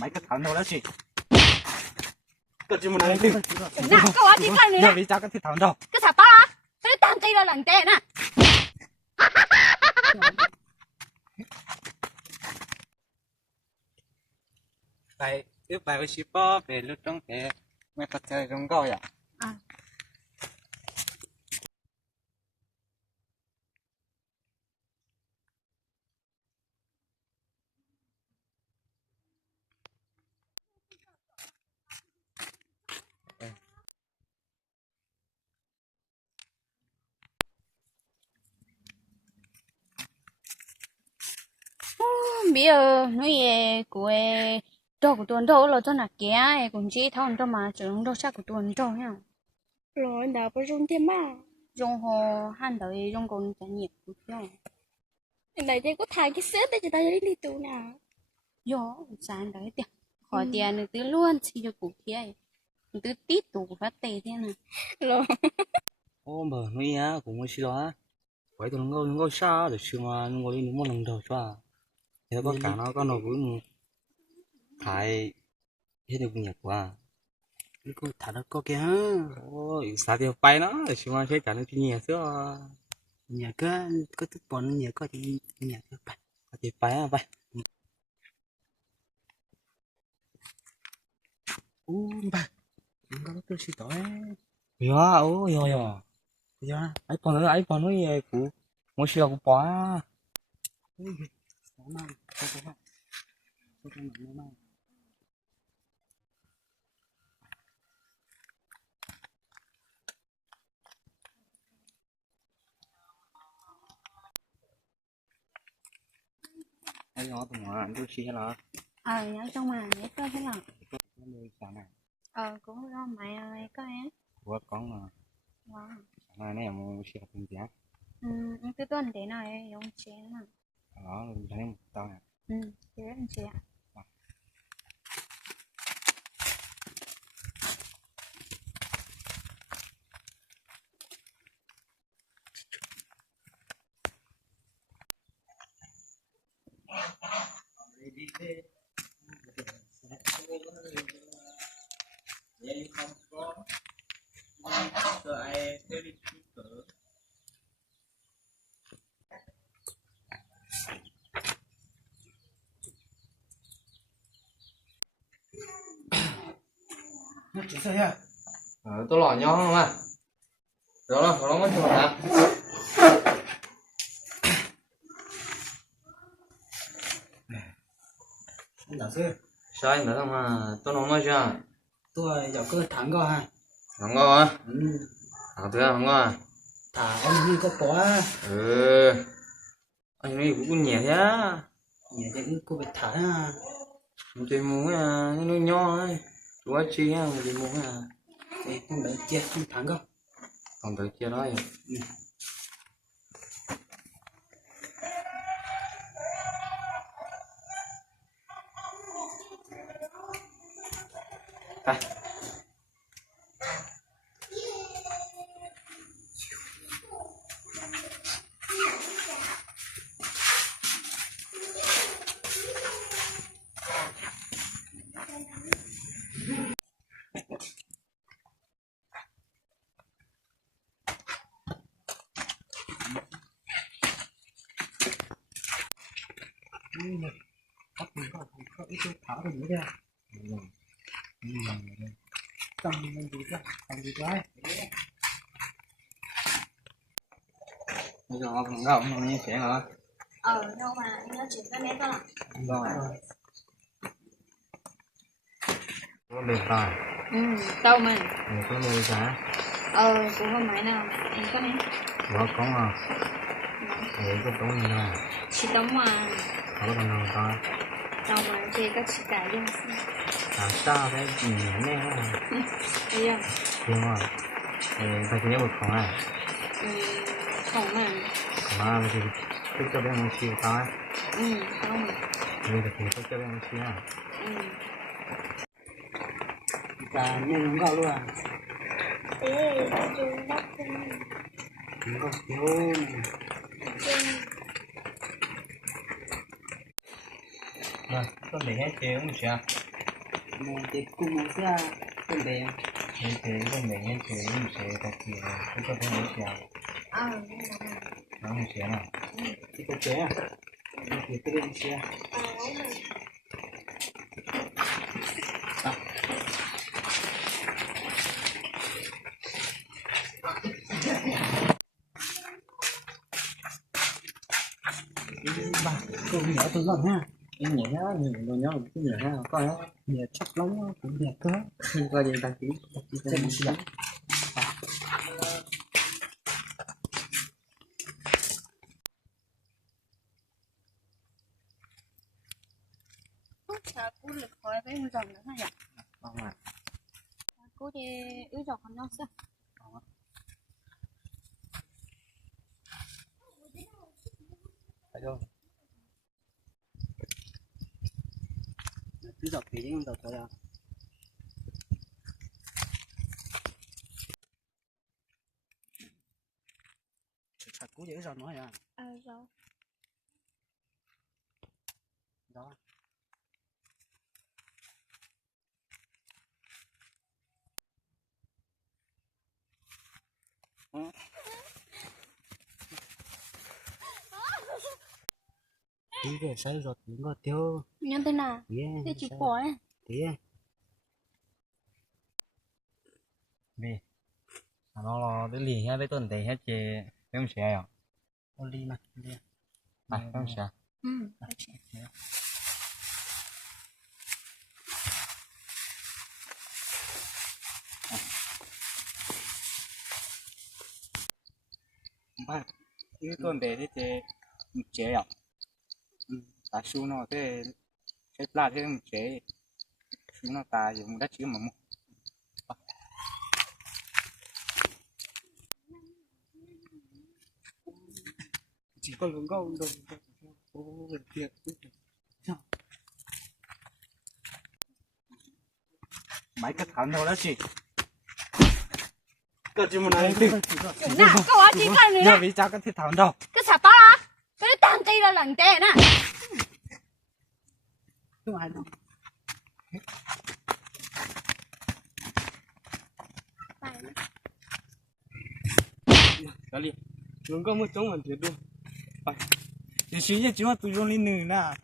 mấy cái thằng đâu đó gì tôi chỉ muốn nói đi nè có ở đi con giờ nữa vì sao cái thằng đâu cái sao ba cái tam tay ra lần tệ nè bài tiếp bài với shipper về lúc trong cái mẹ phát chơi trong gọi à bây giờ nói về của đồ của tuần đâu là cho nạt kia cũng chỉ thằng đâu mà trường đâu sao của tuần đâu nha rồi đã có dùng thêm mà dùng hồ han đời dùng còn trải nghiệm của nhau này thì có thay cái sếp để cho ta đi tù nào yo sàn đấy tiền khỏi tiền nữa tứ luôn chỉ cho cụ kia tứ tít tụ phát tệ thế này rồi ô mà nuôi á cũng mới xí đó vậy thì nó ngồi xa rồi xíu mà ngồi đi nó lần đầu cho thì có cả nó có nó cũng thải hết được nhật quá có thả nó có kia ôi sao thì bay nó rồi xíu mà thấy cả nó chỉ nhẹ xíu nhà có thức bọn nhà có thì nhà có thì bay à bay bay có tôi xí tỏi yo ô yo ya iPhone nó về của mua xe của bỏ ai nó tụi nó tôi xe là nhớ trong mà nhớ coi thế nào sáng này cũng lo mày ơi có em của con mà wow sáng này này mua xe từng giá cái tuần thế này dùng chén mà đó thấy tao này thế anh chị ạ chỉ sao ya tôi lỏ nhau không à đó là nó mới chuột hả là sư sao anh nói mà tôi nói mà chưa tôi giờ cứ thẳng coi ha không có à thằng thứ không có à thả ông như có bỏ anh ấy cũng nhẹ thế nhà thì cô phải thả ha một cái muỗng à nó nho ấy chú ấy chi ha một cái muỗng à thì không đợi chia không thẳng coi còn tới kia đó đây bắt mình có ít thả được nữa ra cầm mình gì ra cầm gì đấy bây giờ không có ông như thế hả đâu mà nó chỉ có mấy con rồi có được rồi đâu mình có nuôi sao cũng không máy nào em có mấy có con à có con gì nào chỉ đóng mà có con nào ta đâu mà chỉ có chỉ cả luôn làm sao đấy nhẹ nhẹ thấy không đúng rồi ta chỉ nhớ một con à không mà thì thích cho bé một chiều ta không mà bây giờ thì thích cho bé một chiều à cả nên không có luôn à ê dùng đất không có thiếu Rồi, con để hết chế không chả? Mà để cùng một ra con bé Hết chế, con để hết chế không chế có kìa, cái con không chả? Nó không chả nào? thì có chế à? Thì cái bên xe. Bà, cô nhỏ tôi gần ha. Em nhẹ đó, nhìn đồ nhỏ cũng nhẹ ha, coi á, nhẹ chắc lắm cũng đẹp cơ. Coi đi ta chỉ xem một chút. Chả cú lực khỏi với rồng nữa hả? Không à. Cú thì ứ rồng còn non sao? Phải không? Cứ dọc thì những dọc thôi à. Thật cú dễ rồi nói à. Rồi. Đó. Tí về say rồi tiếng có tiêu. Nhân thế nào? Yeah. Thế chỉ bỏ ấy. Tí. Vì nó là cái lì hết với tuần để hết chế không chả à? Ô ly mà. Ly. À, không chả? Ừ. Ba, cái tuần để hết chế không chế à? Ta su nó thế là thế không chế, su nó ta dùng đất chữ mà mua. Chỉ có lưỡng câu đâu. Ô về tiệt. Mấy cái thằng đâu đó chị? Cơ chứ mà nói đi. Nè, câu ở chỉ con này Giờ nè. vì sao cái thằng thằng đâu? Cái sạp đó đó. Cái tam ti là lần tè nè. Không ai đâu. Cái gì? Lưỡng câu mới chống hoàn thiện luôn. Thì suy cho chúng tôi dùng lên nửa nè.